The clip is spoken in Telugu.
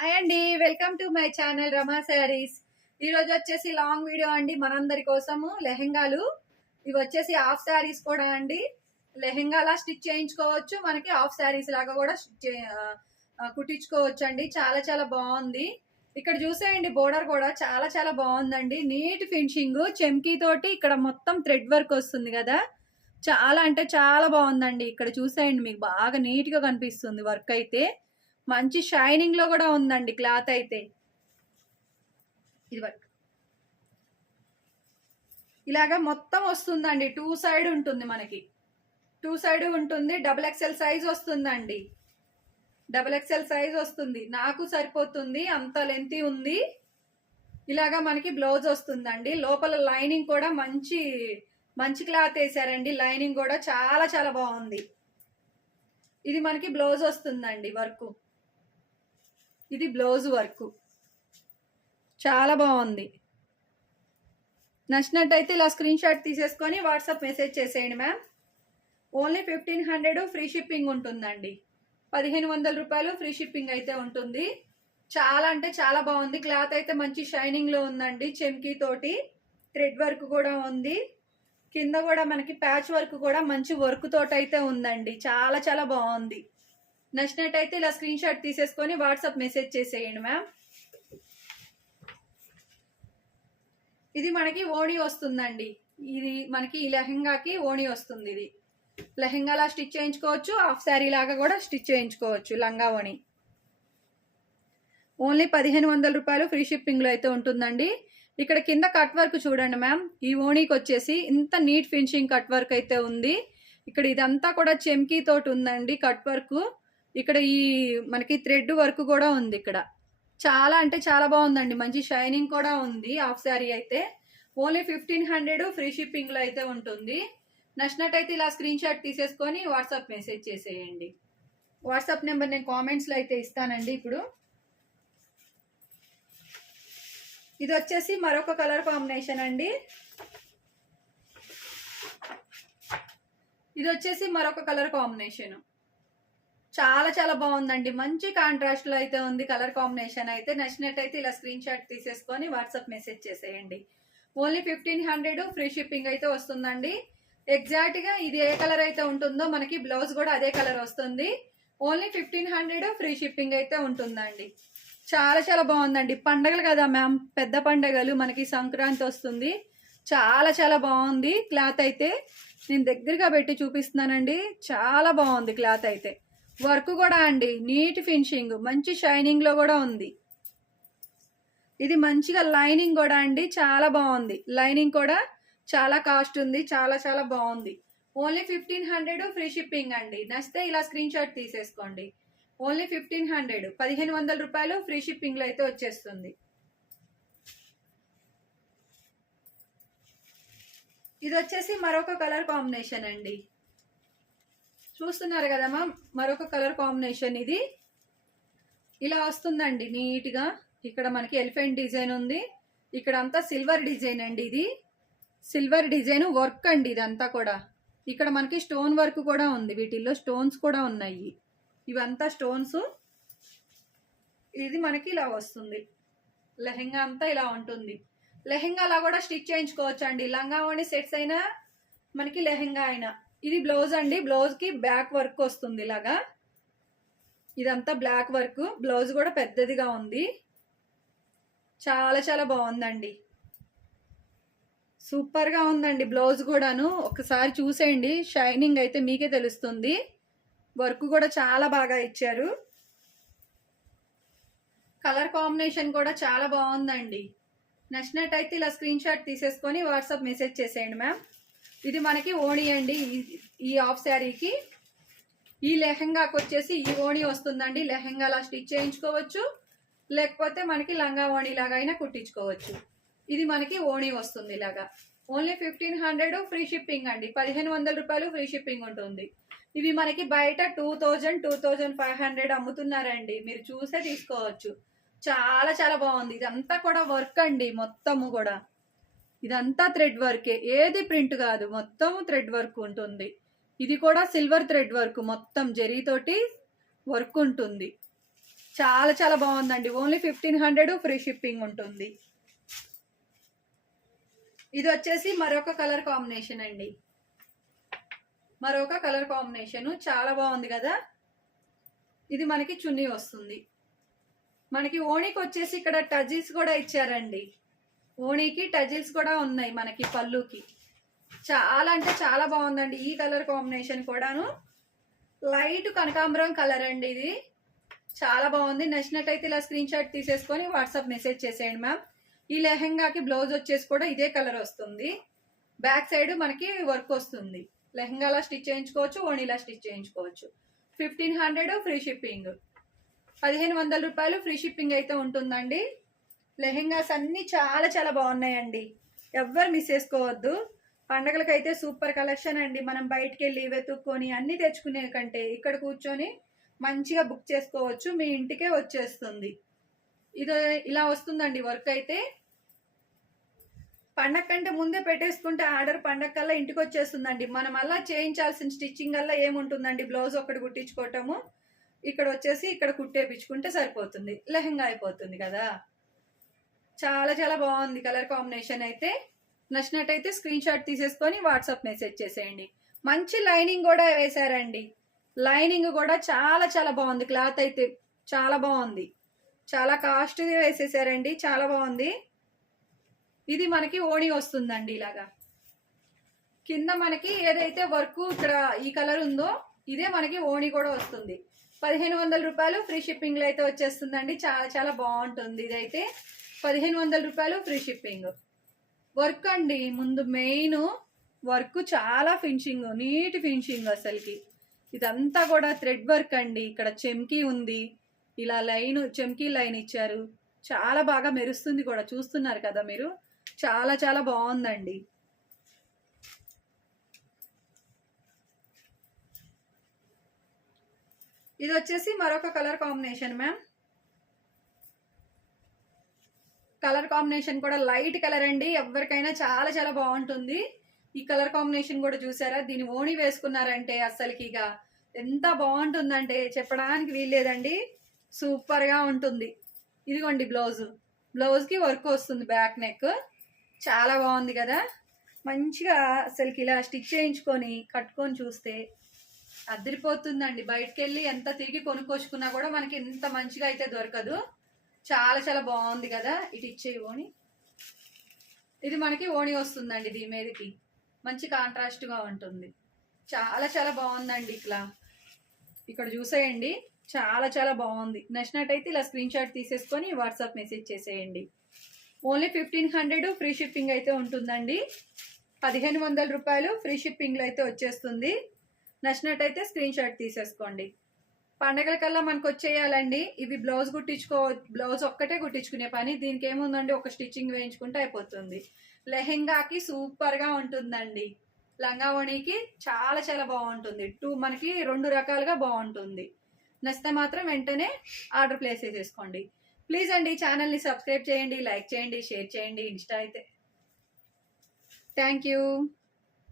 హాయ్ అండి welcome to my channel Rama saris. ఈరోజు వచ్చేసి లాంగ్ వీడియో అండి మనందరి కోసము లెహెంగాలు. ఇవి వచ్చేసి హాఫ్ శారీస్ కూడా అండి. లెహెంగాలా స్టిచ్ చేయించుకోవచ్చు మనకి హాఫ్ శారీస్ లాగా కూడా స్టిచ్ కుట్టించుకోవచ్చు అండి చాలా చాలా బాగుంది. ఇక్కడ చూసేయండి బోర్డర్ కూడా చాలా చాలా బాగుందండి. నీట్ ఫినిషింగ్ చెమ్కీ తోటి ఇక్కడ మొత్తం థ్రెడ్ వర్క్ వస్తుంది కదా. చాలా అంటే చాలా బాగుందండి. ఇక్కడ చూసేయండి మీకు బాగా నీట్గా కనిపిస్తుంది వర్క్ అయితే. మంచి షైనింగ్లో కూడా ఉందండి క్లాత్ అయితే. ఇది వర్క్. ఇలాగా మొత్తం వస్తుందండి. టూ సైడ్ ఉంటుంది మనకి. టూ సైడ్ ఉంటుంది డబుల్ ఎక్స్ఎల్ సైజ్ వస్తుందండి. డబుల్ ఎక్స్ఎల్ సైజ్ వస్తుంది. నాకు సరిపోతుంది అంత లెంత్ ఉంది. ఇలాగా మనకి బ్లౌజ్ వస్తుందండి. లోపల లైనింగ్ కూడా మంచి మంచి క్లాత్ వేసారండి. లైనింగ్ కూడా చాలా చాలా బాగుంది. ఇది మనకి బ్లౌజ్ వస్తుందండి వర్క్. ఇది బ్లౌజ్ వర్క్. చాలా బాగుంది. నచ్చినట్టయితే ఇలా స్క్రీన్ షాట్ తీసేసుకొని వాట్సాప్ మెసేజ్ చేసేయండి ma'am. Only fifteen hundred free shipping ఉంటుందండి. పదిహేను వందల రూపాయలు ఫ్రీ షిప్పింగ్ అయితే ఉంటుంది. చాలా అంటే చాలా బాగుంది. క్లాత్ అయితే మంచి షైనింగ్లో ఉందండి చెమ్కీ తోటి. థ్రెడ్ వర్క్ కూడా ఉంది. కింద కూడా మనకి ప్యాచ్ వర్క్ కూడా మంచి వర్క్ తోటి అయితే ఉందండి. చాలా చాలా బాగుంది. నచ్చినట్టయితే ఇలా స్క్రీన్ షాట్ తీసేసుకొని వాట్సాప్ మెసేజ్ చేసేయండి మ్యామ్. ఇది మనకి ఓణి వస్తుందండి. ఇది మనకి ఈ లెహంగాకి ఓణి వస్తుంది ఇది. లెహంగాలా స్టిచ్ చేయించుకోవచ్చు హాఫ్ శారీ లాగా కూడా స్టిచ్ చేయించుకోవచ్చు లంగా ఓణి. ఓన్లీ పదిహేను వందల రూపాయలు ఫ్రీ షిప్పింగ్లో అయితే ఉంటుందండి. ఇక్కడ కింద కట్ వర్క్ చూడండి మ్యామ్. ఈ ఓణీకి వచ్చేసి ఇంత నీట్ ఫినిషింగ్ కట్ వర్క్ అయితే ఉంది. ఇక్కడ ఇదంతా కూడా చెమ్కీ తోటి ఉందండి కట్ వర్క్. ఇక్కడ ఈ మనకి థ్రెడ్ వర్క్ కూడా ఉంది ఇక్కడ. చాలా అంటే చాలా బాగుందండి. మంచి షైనింగ్ కూడా ఉంది హాఫ్ శారీ అయితే. ఓన్లీ ఫిఫ్టీన్ హండ్రెడ్ ఫ్రీ షిప్పింగ్లో అయితే ఉంటుంది. నచ్చినట్టయితే ఇలా స్క్రీన్ షాట్ తీసేసుకొని వాట్సాప్ మెసేజ్ చేసేయండి. వాట్సాప్ నెంబర్ నేను కామెంట్స్లో అయితే ఇస్తానండి ఇప్పుడు. ఇది వచ్చేసి మరొక కలర్ కాంబినేషన్ అండి. ఇది వచ్చేసి మరొక కలర్ కాంబినేషన్ చాలా చాలా బాగుందండి. మంచి కాంట్రాస్ట్లో అయితే ఉంది. కలర్ కాంబినేషన్ అయితే నచ్చినట్టయితే ఇలా స్క్రీన్ షాట్ తీసేసుకొని వాట్సాప్ మెసేజ్ చేసేయండి. Only fifteen hundred free shipping అయితే వస్తుందండి. ఎగ్జాక్ట్గా ఇది ఏ కలర్ అయితే ఉంటుందో మనకి బ్లౌజ్ కూడా అదే కలర్ వస్తుంది. Only fifteen hundred free shipping అయితే ఉంటుందండి. చాలా చాలా బాగుందండి. పండగలు కదా మ్యామ్ పెద్ద పండగలు. మనకి సంక్రాంతి వస్తుంది. చాలా చాలా బాగుంది. క్లాత్ అయితే నేను దగ్గరగా పెట్టి చూపిస్తున్నానండి. చాలా బాగుంది క్లాత్ అయితే. వర్క్ కూడా అండి నీట్ ఫినిషింగ్ మంచి షైనింగ్లో కూడా ఉంది. ఇది మంచిగా లైనింగ్ కూడా అండి చాలా బాగుంది. లైనింగ్ కూడా చాలా కాస్ట్ ఉంది చాలా చాలా బాగుంది. Only fifteen hundred free shipping అండి. నచ్చితే ఇలా స్క్రీన్ షాట్ తీసేసుకోండి. ఓన్లీ ఫిఫ్టీన్ హండ్రెడ్ పదిహేను వందల రూపాయలు ఫ్రీ షిప్పింగ్లో అయితే వచ్చేస్తుంది. ఇది వచ్చేసి మరొక కలర్ కాంబినేషన్ అండి. చూస్తున్నారు కదమ్మా మరొక కలర్ కాంబినేషన్ ఇది. ఇలా వస్తుందండి నీట్గా. ఇక్కడ మనకి ఎలిఫెంట్ డిజైన్ ఉంది. ఇక్కడ అంతా సిల్వర్ డిజైన్ అండి ఇది. సిల్వర్ డిజైన్ వర్క్ అండి ఇదంతా కూడా. ఇక్కడ మనకి స్టోన్ వర్క్ కూడా ఉంది వీటిల్లో స్టోన్స్ కూడా ఉన్నాయి. ఇవంతా స్టోన్స్ ఇది మనకి ఇలా వస్తుంది. లెహెంగా అంతా ఇలా ఉంటుంది. లెహెంగాలా కూడా స్టిచ్ చేయించుకోవచ్చు అండి లంగా సెట్స్ అయినా మనకి లెహెంగా అయినా. ఇది బ్లౌజ్ అండి. బ్లౌజ్కి బ్యాక్ వర్క్ వస్తుంది ఇలాగా. ఇదంతా బ్లాక్ వర్క్. బ్లౌజ్ కూడా పెద్దదిగా ఉంది. చాలా చాలా బాగుందండి. సూపర్గా ఉందండి బ్లౌజ్ కూడాను. ఒకసారి చూసేయండి. షైనింగ్ అయితే మీకే తెలుస్తుంది. వర్క్ కూడా చాలా బాగా ఇచ్చారు. కలర్ కాంబినేషన్ కూడా చాలా బాగుందండి. నచ్చినట్టయితే ఇలా స్క్రీన్ షాట్ తీసేసుకొని వాట్సాప్ మెసేజ్ చేసేయండి మ్యామ్ ఇది మనకి ఓణి అండి. ఈ- ఈ హాఫ్ శారీకి ఈ లెహంగాకి వచ్చేసి ఈ ఓణి వస్తుందండి. లెహంగాలా స్టిచ్ చేయించుకోవచ్చు. లేకపోతే మనకి లంగా ఓణి లాగా అయినా కుట్టించుకోవచ్చు. ఇది మనకి ఓణి వస్తుంది ఇలాగా. Only fifteen hundred free shipping అండి. పదిహేను వందల రూపాయలు ఫ్రీ షిప్పింగ్ ఉంటుంది. ఇవి మనకి బయట two thousand two thousand five hundred అమ్ముతున్నారండి. మీరు చూసే తీసుకోవచ్చు. చాలా చాలా బాగుంది. ఇదంతా కూడా వర్క్ అండి మొత్తము కూడా. ఇదంతా థ్రెడ్ వర్కే. ఏది ప్రింట్ కాదు మొత్తం థ్రెడ్ వర్క్ ఉంటుంది. ఇది కూడా సిల్వర్ థ్రెడ్ వర్క్ మొత్తం జరీతోటి వర్క్ ఉంటుంది. చాలా చాలా బాగుందండి. Only fifteen hundred free shipping ఉంటుంది. ఇది వచ్చేసి మరొక కలర్ కాంబినేషన్ అండి. మరొక కలర్ కాంబినేషన్. చాలా బాగుంది కదా? ఇది మనకి చున్నీ వస్తుంది. మనకి ఓణికి వచ్చేసి ఇక్కడ టజీస్ కూడా ఇచ్చారండి. ఓణికి టజిల్స్ కూడా ఉన్నాయి మనకి పళ్ళుకి. చాలా అంటే చాలా బాగుందండి ఈ కలర్ కాంబినేషన్ కూడాను. లైట్ కనకాంబరం కలర్ అండి ఇది. చాలా బాగుంది. నచ్చినట్టయితే ఇలా స్క్రీన్ షాట్ తీసేసుకొని వాట్సాప్ మెసేజ్ చేసేయండి మ్యామ్. ఈ లెహెంగాకి బ్లౌజ్ వచ్చేసి కూడా ఇదే కలర్ వస్తుంది. బ్యాక్ సైడ్ మనకి వర్క్ వస్తుంది. లెహెంగాలా స్టిచ్ చేయించుకోవచ్చు ఓణిలా స్టిచ్ చేయించుకోవచ్చు. Fifteen hundred free shipping. పదిహేను వందల రూపాయలు ఫ్రీ షిప్పింగ్ అయితే ఉంటుందండి. లెహెంగాస్ అన్నీ చాలా చాలా బాగున్నాయండి. ఎవ్వరు మిస్ చేసుకోవద్దు. పండగలకైతే సూపర్ కలెక్షన్ అండి. మనం బయటికి వెళ్ళి వెతుక్కొని అన్నీ తెచ్చుకునే కంటే ఇక్కడ కూర్చొని మంచిగా బుక్ చేసుకోవచ్చు. మీ ఇంటికే వచ్చేస్తుంది. ఇది ఇలా వస్తుందండి వర్క్ అయితే. పండగ కంటే ముందే పెట్టేసుకుంటే ఆర్డర్ పండగ కల్లా ఇంటికి వచ్చేస్తుందండి మనం అలా చేయించాల్సిన స్టిచ్చింగ్ అలా ఏముంటుందండి? బ్లౌజ్ ఒకటి కుట్టించుకోవటము. ఇక్కడ వచ్చేసి ఇక్కడ కుట్టేపించుకుంటే సరిపోతుంది. లెహంగా అయిపోతుంది కదా. చాలా చాలా బాగుంది కలర్ కాంబినేషన్ అయితే. నచ్చినట్టయితే స్క్రీన్ షాట్ తీసేసుకొని వాట్సాప్ మెసేజ్ చేసేయండి. మంచి లైనింగ్ కూడా వేశారండి. లైనింగ్ కూడా చాలా చాలా బాగుంది. క్లాత్ అయితే చాలా బాగుంది. చాలా కాస్ట్ది వేసేసారండి. చాలా బాగుంది. ఇది మనకి ఓణి వస్తుందండి ఇలాగా. కింద మనకి ఏదైతే వర్క్ ఇక్కడ ఈ కలర్ ఉందో ఇదే మనకి ఓణి కూడా వస్తుంది. పదిహేను వందల రూపాయలు ఫ్రీ షిప్పింగ్లో అయితే వచ్చేస్తుందండి. చాలా చాలా బాగుంటుంది ఇదైతే. పదిహేను వందల రూపాయలు ఫ్రీ షిప్పింగ్ వర్క్ అండి ముందు మెయిన్ వర్క్ చాలా ఫినిషింగ్ నీట్ ఫినిషింగ్ అసలుకి. ఇదంతా కూడా థ్రెడ్ వర్క్ అండి. ఇక్కడ చెమ్కీ ఉంది. ఇలా లైన్ చెమ్కీ లైన్ ఇచ్చారు. చాలా బాగా మెరుస్తుంది కూడా చూస్తున్నారు కదా మీరు? చాలా చాలా బాగుందండి. ఇది వచ్చేసి మరొక colour combination ma'am colour combination కూడా లైట్ కలర్ అండి. ఎవరికైనా చాలా చాలా బాగుంటుంది. ఈ కలర్ కాంబినేషన్ కూడా చూసారా? దీని ఓణి వేసుకున్నారంటే అస్సలకి ఇక ఎంత బాగుంటుందంటే చెప్పడానికి వీల్లేదండి. సూపర్గా ఉంటుంది. ఇదిగోండి బ్లౌజ్. బ్లౌజ్కి వర్క్ వస్తుంది బ్యాక్ నెక్. చాలా బాగుంది కదా? మంచిగా అసలుకి ఇలా స్టిచ్ చేయించుకొని కట్టుకొని చూస్తే అదిరిపోతుందండి. బయటకెళ్ళి ఎంత తిరిగి కొనుక్కొచ్చుకున్నా కూడా మనకి ఇంత మంచిగా అయితే దొరకదు. చాలా చాలా బాగుంది కదా ఇటు ఇచ్చే ఓణి. ఇది మనకి ఓణి వస్తుందండి దీని మీదకి. మంచి కాంట్రాస్ట్గా ఉంటుంది. చాలా చాలా బాగుందండి ఇట్లా. ఇక్కడ చూసేయండి. చాలా చాలా బాగుంది. నచ్చినట్టయితే ఇలా స్క్రీన్ షాట్ తీసేసుకొని వాట్సాప్ మెసేజ్ చేసేయండి. Only fifteen hundred free shipping అయితే ఉంటుందండి. పదిహేను వందల రూపాయలు ఫ్రీ షిప్పింగ్లో అయితే వచ్చేస్తుంది. నచ్చినట్టయితే స్క్రీన్ షాట్ తీసేసుకోండి. పండగల కల్లా మనకు వచ్చేయాలండి ఇవి బ్లౌజ్ కుట్టించుకో బ్లౌజ్ ఒక్కటే కుట్టించుకునే పని. దీనికి ఏముందండి? ఒక స్టిచ్చింగ్ వేయించుకుంటే అయిపోతుంది. లెహెంగాకి సూపర్గా ఉంటుందండి. లంగావణికి చాలా చాలా బాగుంటుంది. టూ మనకి రెండు రకాలుగా బాగుంటుంది. నచ్చితే మాత్రం వెంటనే ఆర్డర్ ప్లేస్ చేసేసుకోండి. ప్లీజ్ అండి ఛానల్ని సబ్స్క్రైబ్ చేయండి లైక్ చేయండి షేర్ చేయండి. ఇన్స్టా అయితే. Thank you.